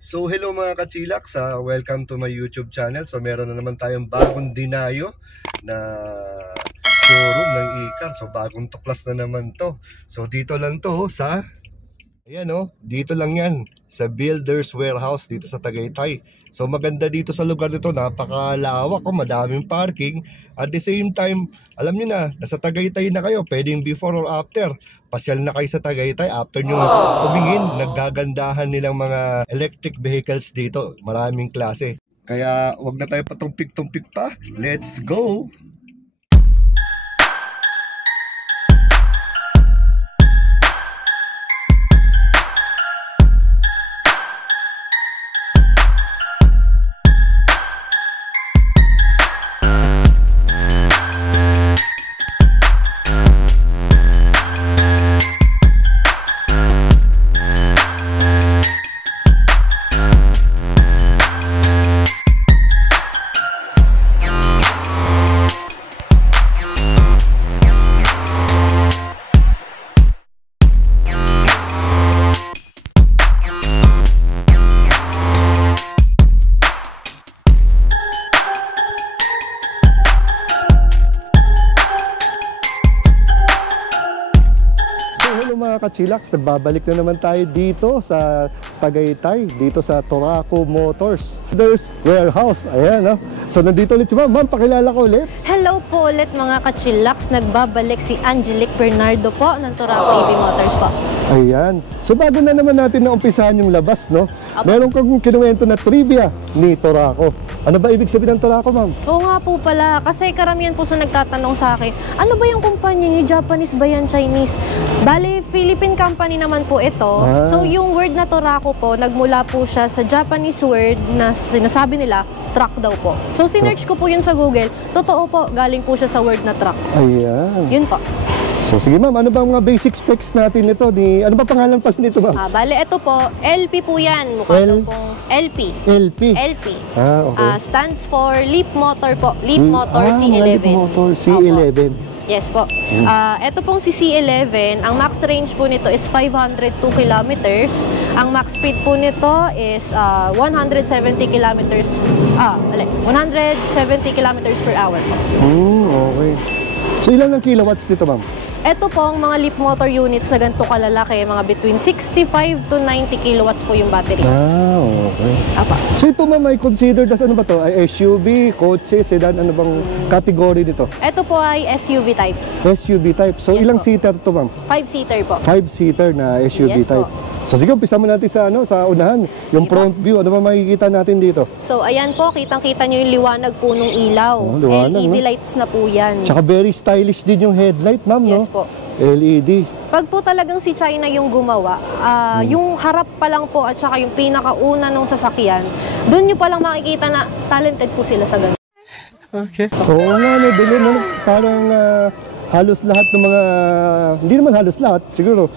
So hello mga kachilaks, welcome to my YouTube channel. So meron na naman tayong bagong dinayo na showroom ng e-car. So bagong tuklas na naman to. So dito lang to sa, ayan dito lang yan sa Builders Warehouse dito sa Tagaytay. So maganda dito sa lugar nito, napakalawak, madaming parking. At the same time, alam niyo na, nasa Tagaytay na kayo, pwedeng before or after. Pasyal na kayo sa Tagaytay, after nyo tumingin, naggagandahan nilang mga electric vehicles dito. Maraming klase. Kaya wag na tayo patumpik-tumpik pa. Let's go! Mga kachilaks, nagbabalik na naman tayo dito sa Tagaytay, dito sa Toraco Motors Builders Warehouse. Ayan, So nandito ulit si ma'am. Ma'am, pakilala ko ulit. Hello po ulit mga kachilaks. Nagbabalik si Angelique Bernardo po ng Toraco EV Motors po. Ayan. So bago na naman natin na umpisahan yung labas, meron kang kinuwento na trivia ni Toraco. Ano ba ibig sabihin ng Toraco, ma'am? Oo nga po pala. Kasi karamihan po sa nagtatanong sa akin, ano ba yung kumpanya niyo? Japanese ba yan? Chinese? Bale, Philippine company naman po ito. So yung word na Toraco po, nagmula po siya sa Japanese word na sinasabi nila, truck daw po. So sinearch ko po yun sa Google. Totoo po, galing po siya sa word na truck. Ayan. Yun po. So sige ma'am, ano ba mga basic specs natin nito? Ano ba pangalan pa nito, ma'am? Bale, ito po, LP po yan. Mukha daw pong LP. LP? LP. Okay. Stands for Leap Motor po. Leap Motor C11. Leap Motor C11. Yes po. Ito pong si C11, ang max range po nito is 502 kilometers. Ang max speed po nito is 170 kilometers. 170 kilometers per hour po. Okay. So ilan ang kilowatts dito, ma'am? Ito po, ang mga Leap Motor units na ganito kalalaki, mga between 65 to 90 kilowatts po yung battery. Okay. Apa. So ito ma'am ay considered as ano ba to? Ay SUV, kotse, sedan, ano bang category dito? Ito po ay SUV type. SUV type. So Yes ilang po. seater to, ma'am? 5-seater po. 5-seater na SUV Yes type. po. So sige, umpisa mo natin sa unahan. Yung front view, ano ba makikita natin dito? So ayan po, kitang-kita nyo yung liwanag po ng ilaw. Liwanag, LED lights na po yan. Tsaka very stylish din yung headlight, ma'am, Yes po. LED. Pag po talagang si China yung gumawa, yung harap pa lang po at saka yung pinakauna ng sasakyan, doon nyo palang makikita na talented po sila sa ganun. Okay. Oo nga, parang halos lahat ng mga, hindi naman halos lahat, siguro,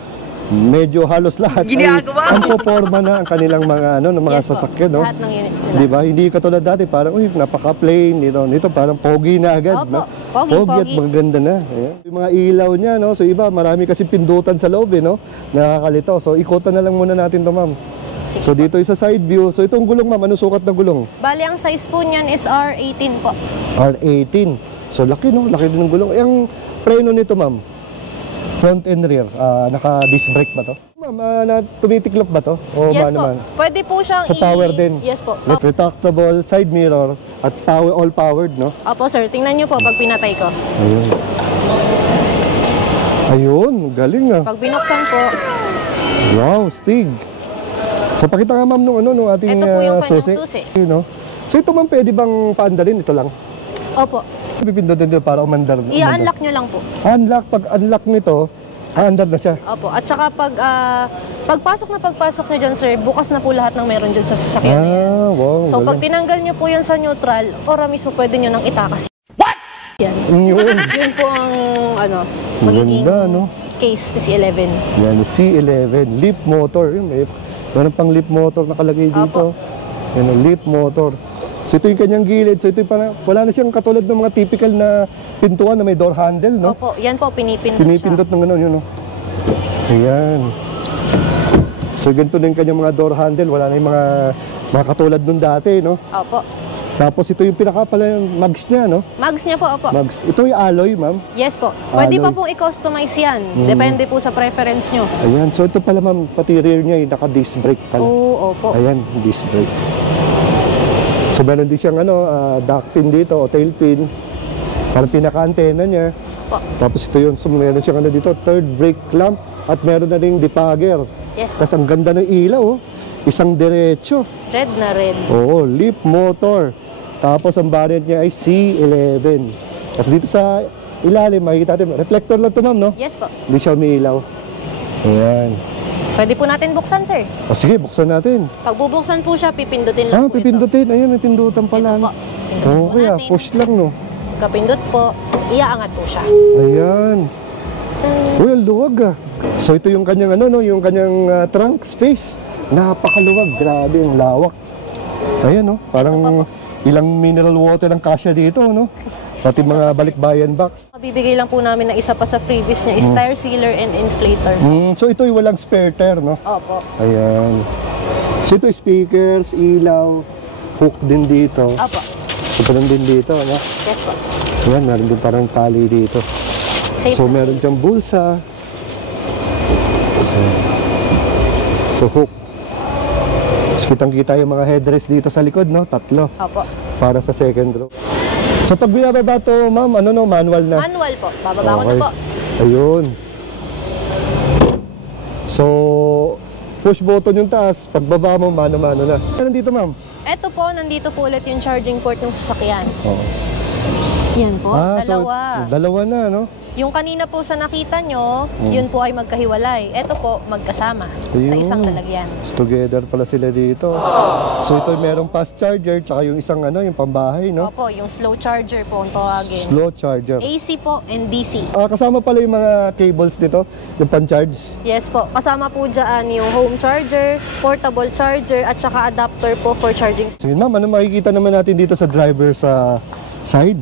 medyo halos lahat ay ang poporma na ang kanilang mga mga sasakyan, Lahat ng units nila. Di ba? Hindi katulad dati parang napaka-plain nito parang pogi na agad, Opo, pogi at maganda na. Ayan. Yung mga ilaw niya, so iba marami kasi pindutan sa loob, nakakalito. So ikutan na lang muna natin 'to, ma'am. So dito sa side view. So itong gulong, ma'am, ano sukat na gulong? Bali, ang size po niyan is R18 po. R18. So laki, laki din ng gulong. Ang preno nito, ma'am, front and rear, naka-disc brake ba to? Ma'am, tumitiklop ba to? O Yes ba po. naman? Pwede po siyang So power din? Yes po. Retractable side mirror at all-powered, no? Opo sir, tingnan nyo po pag pinatay ko. Ayun. Ayun, galing Pag binuksan po, Wow, Stig. So pakita nga, ma'am, nung ating ito po yung kanyang susi. susi. So ito, ma'am, pwede bang paandalin? Ito lang? Opo. Pipindutin dito para umandar. I-unlock nyo lang po. Unlock, pag unlock nito, aandar na siya. Opo. At saka pagpasok nyo dyan, sir, bukas na po lahat ng meron dyan sa sasakyan na yan. Wow. So pag tinanggal nyo po yan sa neutral, ora mismo pwede nyo nang itakas. What? Yan. Yun po ang magiging case ni C11. Yan, C11, Leap Motor. Yun, meron pang Leap Motor nakalagay dito. Yan, Leap Motor. So ito yung kanyang gilid. So ito yung wala na siyang katulad ng mga typical na pintuan na may door handle, no? Opo, yan po, pinipindot Pinipindot ng gano'n, yun, no? Ayan. So ganito din kanyang mga door handle, wala na yung mga katulad nung dati, no? Opo. Tapos ito yung pinaka pala yung mags niya, no? Mags niya po, opo. Mags. Ito yung alloy, ma'am. Yes po. Pwede pa Alloy. pong i-customize yan. Depende po sa preference nyo. Ayan, so ito pala ma'am, pati rear niya, naka-disc brake pala. Oo, opo. Ayan, disc brake. So meron din siyang duck pin dito o tail pin. Parang pinaka-antena niya. Opo. Tapos ito yun, so meron siyang dito, third brake clamp at meron na ring defogger. Yes po. Tapos ang ganda ng ilaw, oh. Isang diretso. Red na red. Oo, leaf motor. Tapos ang variant niya ay C11. Tapos dito sa ilalim, makikita natin, reflector lang ito ma'am, no? Yes po. Hindi siya umiilaw. Ayan. Pwede po natin buksan, sir. O sige, buksan natin. Pag bubuksan po siya, pipindutin lang po Pipindutin. Ayan, may pindutan ito. pala. Ito po. Pindutin po Okay, natin. push lang, no? Kapindot po, iaangat po siya. Ayan. Uy, ang luwag, ah. So ito yung kanyang yung kanyang trunk space. Napakaluwag, grabe yung lawak. Ayan, no? Parang ilang mineral water ang kasya dito, no? Pati mga balikbayan box. Mabibigay lang po namin na isa pa sa freebies niya is tire sealer and inflator. So ito yung walang spare tire, no? Opo. Ayan. So ito speakers, ilaw, hook din dito. Opo. So parang din dito, no? Yes po. Ayan, meron din parang tali dito. Safe So na meron diyang bulsa. So hook. Tapos kitang-kita yung mga headrest dito sa likod, no? Tatlo. Opo. Para sa second row. So pag binababa to, ma'am, manual na? Manual po. Bababa ko na po. Ayun. So, push button yung taas. Pagbaba mo, mano-mano na. Ano dito, ma'am? Eto po, nandito po ulit yung charging port ng sasakyan. Oo. Yan po, dalawa. So, dalawa na, no? Yung kanina po sa nakita nyo, yun po ay magkahiwalay. Eto po, magkasama sa Ayun. isang lalagyan. Together pala sila dito. So ito merong fast charger tsaka yung isang yung pambahay, no? Opo, yung slow charger po ang tawagin. Slow charger. AC po and DC. Kasama pala yung mga cables dito, yung pan-charge. Yes po, kasama po dyan yung home charger, portable charger, at saka adapter po for charging. So yun ma'am, ano makikita naman natin dito sa driver sa side?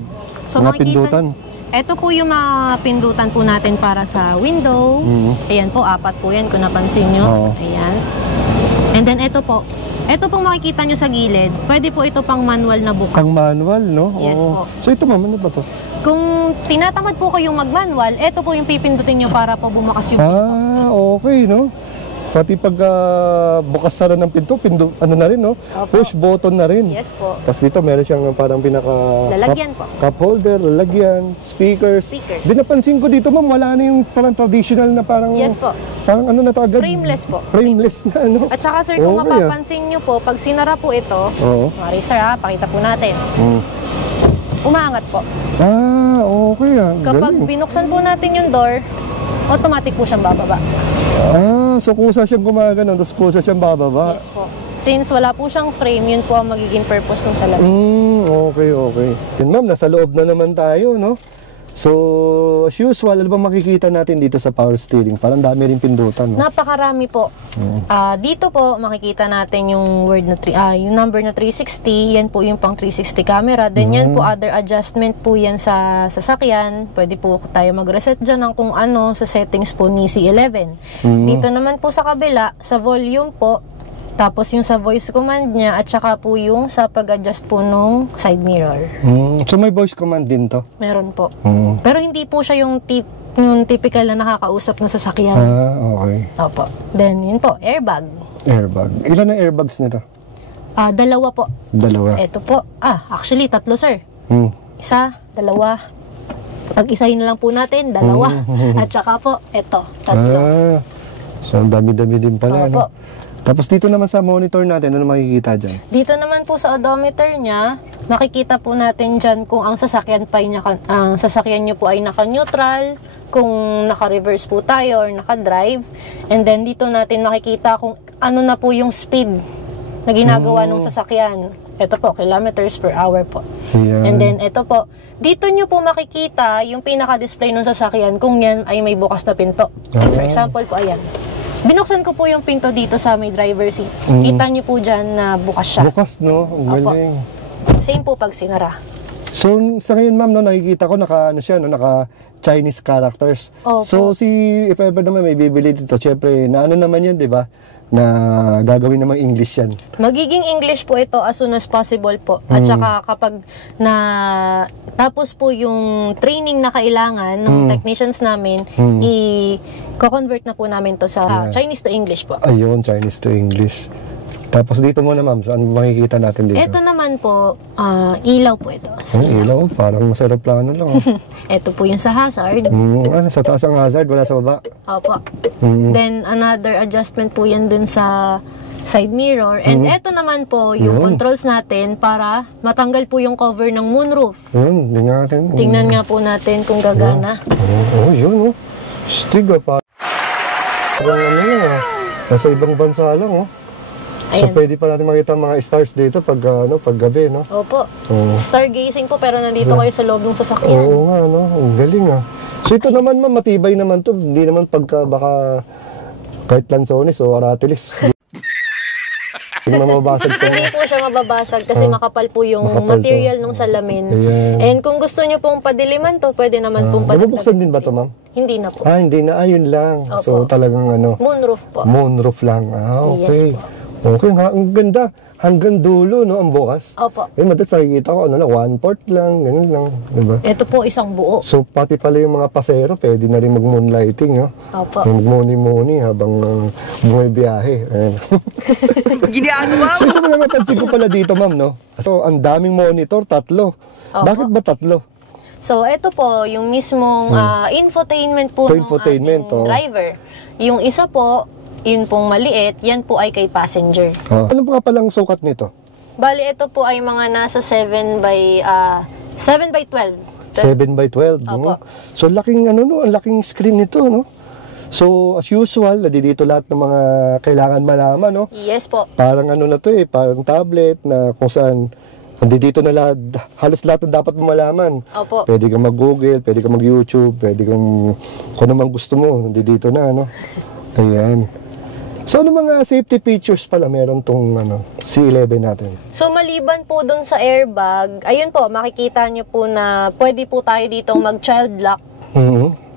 So, mga makikita- pindutan. Ito po yung mga pindutan po natin para sa window. Ayan po, 4 po yan kung napansin nyo. Oo. Ayan. And then ito po. Ito pong makikita nyo sa gilid. Pwede po ito pang manual na bukas. Pang manual, no? Yes Oo. po. So ito ma'am, ano ba to? Kung tinatamad po kayong mag-manual, ito po yung pipindutin nyo para po bumakas yung Okay, no? Pati pag bukas sara ng pinto, ano na rin, no? Opo. Push button na rin. Yes po. Tapos dito meron siyang parang pinaka Lalagyan po. cup holder, lalagyan, speakers. Speaker. Di napansin ko dito ma'am, wala na yung parang traditional na parang Yes po. parang na to agad. Frameless po. Frameless na ano. At saka sir, kung Okay, mapapansin nyo po, pag sinara po ito, Oo. mari sir pakita po natin. Umaangat po. Okay Kapag galing. binuksan po natin yung door, automatic po siyang bababa. So kusa siyang gumagano, tapos kusa siyang bababa. Yes po. Since wala po siyang frame, yun po ang magiging purpose ng salamin. Okay. Yun ma'am, nasa loob na naman tayo, no? So, as usual, ano ba makikita natin dito sa power steering? Parang dami rin pindutan, no? Napakarami po. Dito po makikita natin yung yung number na 360. Yan po yung pang 360 camera. Then yan po other adjustment po yan sa sasakyan. Pwede po tayo mag-reset dyan ng kung ano sa settings po ni C11. Dito naman po sa kabila, sa volume po, tapos yung sa voice command niya at saka po yung sa pag-adjust po nung side mirror. So may voice command din to? Meron po. Pero hindi po siya yung typical na nakakausap na sasakyan. Okay. Opo. Then yun po, airbag. Airbag. Ilan ang airbags nito? 2 po. 2. Ito po. Actually 3 sir. 1, 2. Pag-isahin na lang po natin, 2. At saka po, ito, 3. So ang dami-dami din pala, Opo. no? Tapos dito naman sa monitor natin, ano makikita dyan? Dito naman po sa odometer niya, makikita po natin dyan kung ang sasakyan nyo po ay naka-neutral, kung naka-reverse po tayo or naka-drive. And then dito natin makikita kung ano na po yung speed na ginagawa ng sasakyan. Ito po, kilometers per hour po. Ayan. And then ito po, dito nyo po makikita yung pinaka-display ng sasakyan kung yan ay may bukas na pinto. For example po, ayan. Binuksan ko po yung pinto dito sa may driver seat. Kita nyo po dyan na bukas siya. Bukas, no? Ang Opo. galing. Same po pag sinara. So, sa ngayon, ma'am, no, nakikita ko naka Chinese characters. Opo. So, if ever naman may bibili dito, syempre, na ano naman yan, di ba? na gagawin namang English yan? Magiging English po ito as soon as possible po. At saka kapag na tapos po yung training na kailangan ng technicians namin, i-convert na po namin to sa Chinese to English po. Ayun, Chinese to English. Tapos dito muna ma'am, saan makikita natin dito? Ito naman po, ilaw po ito. Ilaw, parang sa aeroplano lang. Ito po yung sa hazard. Sa taas ang hazard, wala sa baba. Opo. Then another adjustment po yan dun sa side mirror. And ito naman po yung controls natin para matanggal po yung cover ng moonroof. Tingnan natin. Tingnan nga po natin kung gagana. Yun Stig parang nasa ibang bansa lang So Ayan. pwede pa natin makita mga stars dito pag gabi, no? Opo. Stargazing po pero nandito kayo sa loob ng sasakyan. Oo nga, no? Ang galing So ito naman ma'am, matibay naman to. Hindi naman pagka baka kahit lansones o aratilis. Hindi mababasag to. Hindi po siya mababasag kasi makapal po yung material ng salamin. Ayan. And kung gusto nyo pong padiliman to, pwede naman pong padiliman. Nabubuksan din ba to ma'am? Hindi na po. Hindi na. Ayun lang. Opo. So talagang Moonroof po. moonroof lang. Okay. Yes po. Okay, ang ganda. Hanggang dulo, no, ang bukas. Opo. Madalas nakikita ko, 1/4 lang, ganun lang. Diba? Ito po isang buo. So, pati pala yung mga pasero, pwede na rin mag-moonlighting, no? Opo. Mag-muni-muni habang bumibiyahe. Ginagawa mo! So, isa mga napansin ko pala dito, ma'am, no? So, ang daming monitor, 3. Bakit ba 3? So, ito po, yung mismong infotainment po ng Infotainment, ating driver. Yung isa po, yun pong maliit, yan po ay kay passenger. Ano pa palang sukat nito? Bali, ito po ay mga nasa 7 by 12. 7/12, no? Opo. So, laking, ang laking screen nito, no? So, as usual, dito lahat ng mga kailangan malaman, no? Yes po. Parang na to parang tablet na kung saan dito na lahat, halos lahat na dapat mo malaman. Opo. Pwede kang mag-Google, pwede kang mag-YouTube, pwede kang kung namang gusto mo, dito na, no? Ayan. So, ano mga safety features pala meron tong C11 natin? So, maliban po dun sa airbag, ayun po, makikita nyo po na pwede po tayo ditong mag-child lock.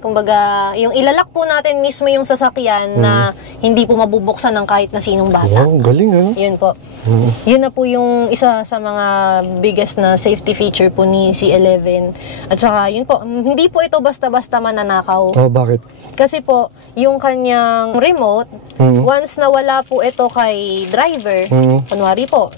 Kumbaga, yung ilalak po natin mismo yung sasakyan na hindi po mabubuksan ng kahit na sinong bata. Wow, galing, Yun po. Yun na po yung isa sa mga biggest na safety feature po ni C11. At saka, yun po, hindi po ito basta-basta mananakaw. Bakit? Kasi po, yung kanyang remote, once na wala po ito kay driver, kunwari po,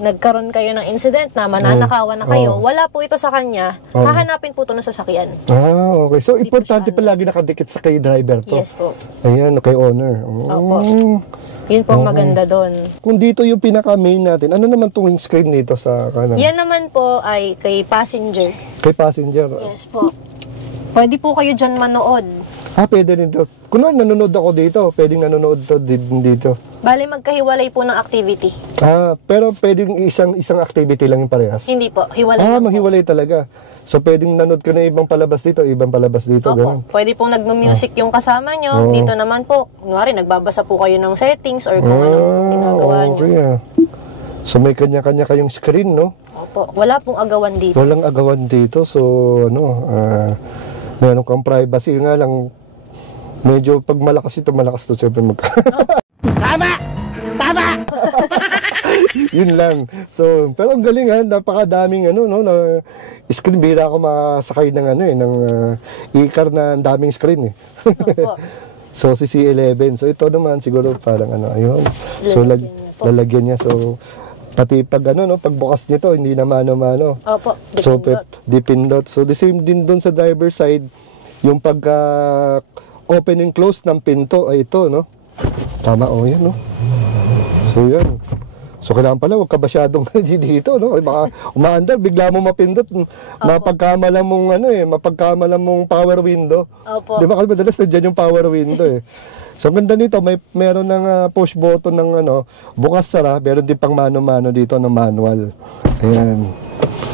nagkaroon kayo ng incident na mananakawan na kayo, wala po ito sa kanya, hahanapin po ito ng sasakyan. Okay. So, importante palagi nakadikit sa kay driver to. Yes po. Ayan, kay owner. Opo. Yun po ang maganda doon. Kung dito yung pinaka-main natin, ano naman itong screen dito sa kanan? Yan naman po ay kay passenger. Kay passenger? Yes po. Pwede po kayo dyan manood. Pwede rin to. Kunwari nanonood ako dito, pwedeng nanonood to dito. Bali, magkahiwalay po ng activity. Pero pwedeng isang activity lang yung parehas? Hindi po, hiwalay lang po. Maghiwalay talaga. So, pwedeng nanood ka na ibang palabas dito, Opo. ganun. Pwede pong nagma-music yung kasama nyo. Dito naman po, kunwari, nagbabasa po kayo ng settings or kung anong ginagawa nyo. Okay. So, may kanya-kanya kayong screen, no? Opo. Wala pong agawan dito. Walang agawan dito. So, meron kang privacy nga lang. Medyo pag malakas ito, malakas to. Siyempre Tama! Yun lang. So, pero ang galing napakadaming na screen. Bira ako masakay ng ng e-car na ang daming screen Opo. So, si C11. So, ito naman siguro parang ayun. So, lalagyan niya. So, pati pag pagbukas nito, hindi na mano-mano. Opo, So, dipindot. dipindot. So, the same din doon sa driver side, yung pagka open and close ng pinto ay ito, no? Tama, yan, no? So, yan. So, kailangan pala, huwag ka masyadong dito, no? Baka umaandar, bigla mo mapindot, mapagkamalan mong power window. Opo. Di ba? Kasi madalas na dyan yung power window, So, ang ganda nito, meron ng push button ng bukas-sara, meron din pang mano-mano dito na manual. Ayan.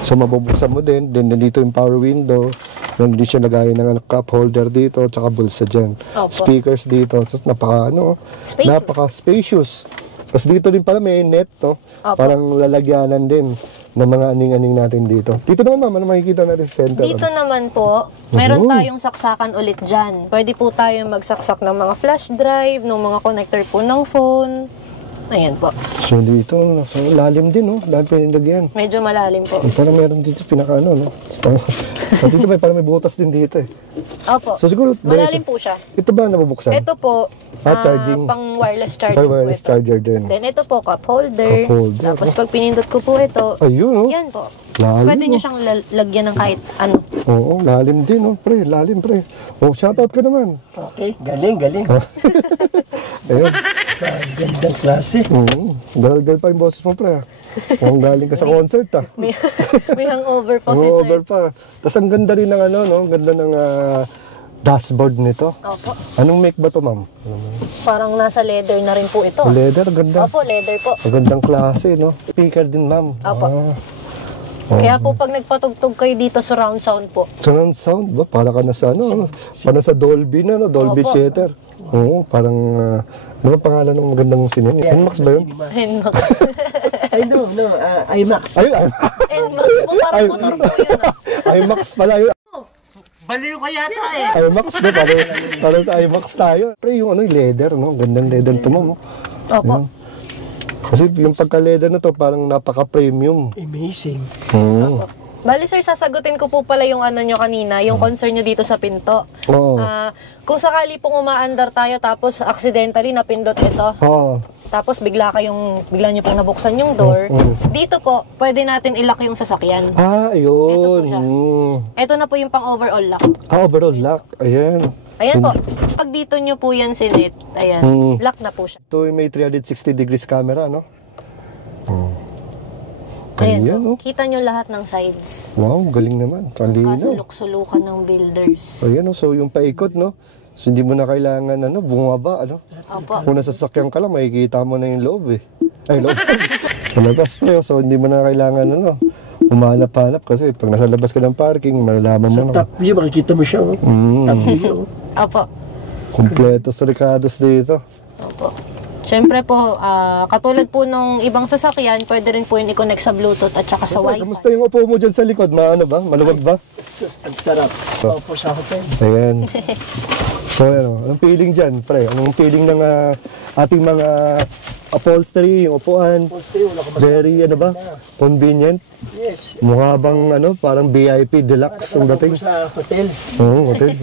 So, mabubuksan mo din dito yung power window, meron din siya lagay ng cup holder dito, tsaka bulsa dyan. Opo. Speakers dito, so, napaka-spacious. Tapos dito din pala may net, no? Opo. Parang lalagyanan din ng mga aning-aning natin dito. Dito naman ma'am, ano makikita natin sa center? Dito naman po, meron tayong saksakan ulit dyan. Pwede po tayo magsaksak ng mga flash drive, ng mga connector po ng phone. Ayan po. So dito, so, lalim din, no? Dahil pinindagyan. Medyo malalim po. Parang meron dito pinaka ano, no? Dito parang may butas din dito eh. Opo. So siguro, Malalim po siya. ito ba nabubuksan? Ito po, charging. pang wireless charger Or po wireless ito. charger din. Then ito po, cup holder. Cup holder. Tapos pag pinindot ko po ito, Ayun, no? yan po. Lalim, Pwede nyo siyang lagyan ng kahit ano. Oo, lalim din, no? Pre, lalim, pre. Oh, shoutout ka naman. Okay, galing. Ayun. Gandang klase. Gal-gal pa yung boses mo, pre. Kung galing ka sa concert, ah. May hangover po si Over sir. pa. Tapos ang ganda rin ng ano, no? Ang ganda ng dashboard nito. Opo. Anong make ba to, ma'am? Parang nasa leather na rin po ito. Leather, ganda. Opo, leather po. Ang gandang klase, no? Speaker din, ma'am. Opo. Kaya po pag nagpatugtog kayo dito, surround sound po. Surround sound ba? Para ka na sa ano? Para sa Dolby na, no? Dolby Opo. Theater. Oo, parang... ano ba pangalan ng magandang sinin? NMAX ba yun? NMAX. Ay, no, IMAX. Ayun, NMAX po, parang motor po yun. IMAX pala yun. Baliw ka yata eh. IMAX na, parang sa IMAX tayo. Pero yung ano, yung leather, no? Gandang leather to, ma'am. Opo. Yan. Kasi yung pagka-leather na to, parang napaka-premium. Amazing. Bali sir, sasagutin ko po pala yung ano nyo kanina, yung concern nyo dito sa pinto. Oo. Kung sakali pong umaandar tayo tapos accidentally napindot ito, Oo. tapos bigla nyo pong nabuksan yung door, dito po, pwede natin ilock yung sasakyan. Ah, Ito po ayun. siya. Ito na po yung pang overall lock. Overall lock. Ayan. Ayan po. Pag dito nyo po yan sinit, ayan, lock na po siya. Ito yung may 360 degrees camera, no? Ayan Ayan, po. no? Kita nyo lahat ng sides. Wow, galing naman. Talino. Kasulok-sulukan ng builders. Ayan, no? So yung paikot, no? So hindi mo na kailangan, ano, bumaba, ano? Opo. Kung nasa sasakyan ka lang, makikita mo na yung loob, eh. Ay, loob. Sa labas pa yun. So hindi mo na kailangan, ano, humanap-hanap kasi pag nasa labas ka ng parking, malalaman Sa mo na. top view, makikita mo siya. Oh. Top view. Opo. Kompleto sa ricados dito. Opo. Siyempre po, katulad po nung ibang sasakyan, pwede rin po yun i-connect sa Bluetooth at saka sa Wi-Fi. Kamusta yung upo mo dyan sa likod? Maano ba? Maluwag ba? Ang sarap. Opo sa hotel. Ayan. So, ano, anong feeling dyan, pre? Anong feeling ng ating mga upholstery, yung upuan? Upholstery, wala ka ba? Very, ano ba? Convenient. Yes. Mukha bang, ano, parang VIP deluxe ang dating. Sa hotel. Oo, hotel.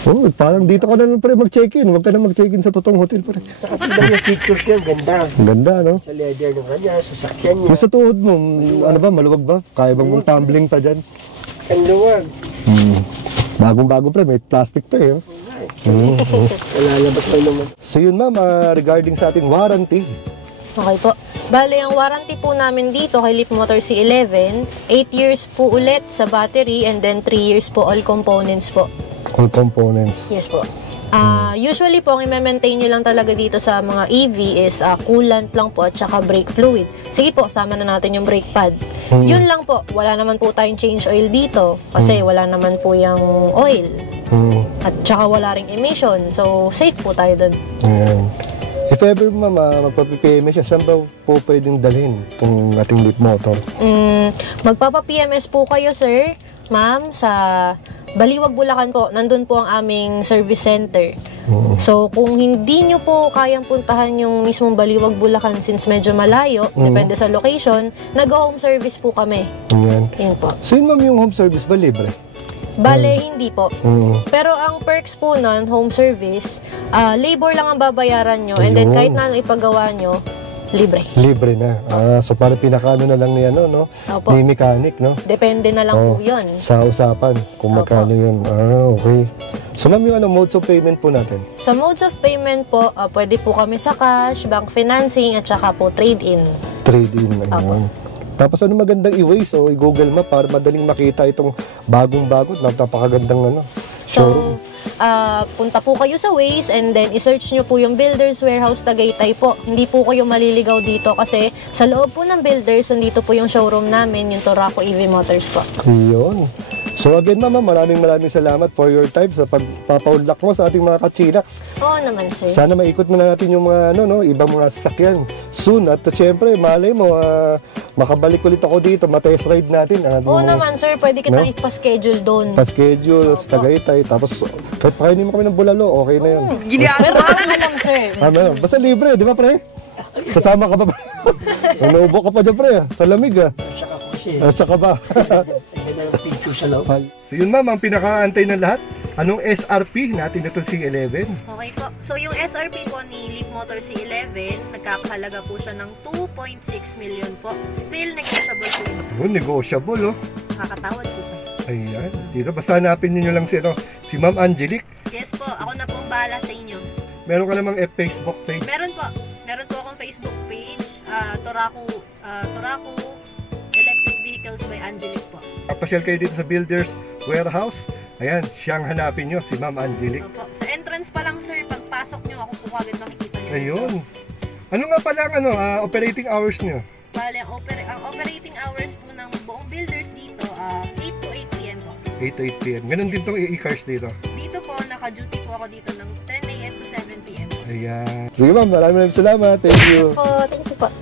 Oh, parang dito ka na lang, pre, mag-check-in. Huwag ka na mag-check-in sa totoong hotel, pre. Saka tignan yung pictures niya, ang ganda. Ang ganda, no? Sa leather ng kanya, sa sakyan niya. Yung sa tuhod mo, ano ba, maluwag ba? Kaya bang mong tumbling pa dyan? Ang luwag. Bagong-bago, pre, may plastic pa, eh. Oh. Nalalabas lang naman. So yun, ma'am, regarding sa ating warranty. Okay po. Bale, ang warranty po namin dito kay Leap Motor C11, 8 years po ulit sa battery and then 3 years po all components po. All components. Yes po. Usually po, ang i-maintain nyo lang talaga dito sa mga EV is coolant lang po at saka brake fluid. Sige po, sama na natin yung brake pad. Yun lang po. Wala naman po tayong change oil dito kasi wala naman po yung oil. At saka wala ring emission. So, safe po tayo dun. If ever, ma'am, magpa-PPMS siya, saan ba po pwedeng dalhin itong ating Leap Motor? Magpapa-PMS po kayo, sir, ma'am, sa Baliwag, Bulacan po. Nandun po ang aming service center. So, kung hindi nyo po kayang puntahan yung mismong Baliwag, Bulacan since medyo malayo, depende sa location, nag-home service po kami. Ayan. Yun po. So yun, ma'am, yung home service ba libre? Bale, hindi po. Pero ang perks po nun, home service, labor lang ang babayaran nyo and then Ayun. kahit na ano ipagawa nyo, libre. Libre na. So parang pinakano na lang ni, ano, no? Opo. Ni mechanic, no? Depende na lang po yun. Sa usapan, kung Opo. magkano yun. Okay. So ma'am, yung modes of payment po natin? Sa modes of payment po, pwede po kami sa cash, bank financing, at saka po trade-in. Trade-in. Ayun. Tapos ano magandang i-Waze o i-Google Map para madaling makita itong bagong-bago at napakagandang ano, showroom. So, punta po kayo sa Waze and then i-search nyo po yung Builders Warehouse Tagaytay po. Hindi po kayo maliligaw dito kasi sa loob po ng Builders, nandito po yung showroom namin, yung Toraco EV Motors po. Yun. So again ma'am, maraming salamat for your time sa pagpapaunlak mo sa ating mga kachilaks. Oo naman, sir. Sana maikot na natin yung mga ibang mga sasakyan soon. At syempre, malay mo, makabalik ulit ako dito, matest ride natin. Oo naman, sir. Pwede kita ipa-schedule doon. Pa-schedule, sa Tagaytay. Tapos, kahit pakainin mo kami ng bulalo, okay na yan. Pero ano lang, sir. Basta libre, di ba pre? Sasama ka pa ba? Naubo ka pa dyan pre, sa lamig Saka po siya. Saka ba? Ang ganda ng picture sa loob. So yun ma'am, ang pinakaantay ng lahat. Anong SRP natin itong C11? Okay po. So yung SRP po ni Leapmotor C11, nagkakahalaga po siya ng 2.6 million po. Still negotiable po yun, sir. Negotiable Nakakatawad po kayo. Ayan. Dito, basta hanapin niyo lang si Ma'am Angelique. Yes po. Ako na pong bahala sa inyo. Meron ka namang Facebook page? Meron po. Meron po akong Facebook page. Toraku Electric Vehicles by Angelique po. Papasyal kayo dito sa Builders Warehouse. Ayan, siyang hanapin nyo, si Ma'am Angelique. Opo. Sa entrance pa lang, sir, pagpasok nyo, ako po agad makikita nyo. Ayun. Ano nga pala ang operating hours nyo? Bale, ang operating hours po ng buong Builders dito, 8 to 8 p.m. po. 8 to 8 p.m. Ganun din tong e-cars dito. Dito po, naka-duty po ako dito ng 10 a.m. to 7 p.m. Ayan. Sige ma'am, maraming salamat. Thank you. Thank you po.